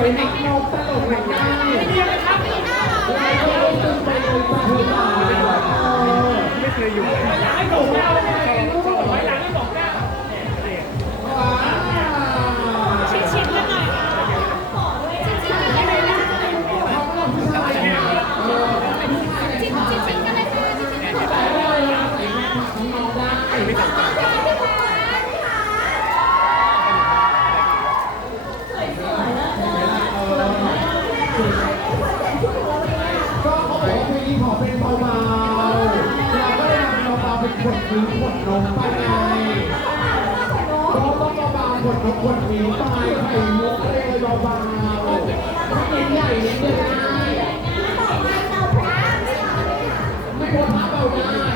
วยหนักนกตลกหนักได้ ก็เขาบอกว่าเพลงนี้ขอเป็นเบาๆเราก็เลยนำเบาๆเป็นขวดนิ้ขวดนมไปไงก็ต้องเบาๆขวดนมขวดนิ้ไปไข่มุกอะไรเลยเบาๆเป็นใหญ่เนี่ยได้ไม่ควรพาเบาได้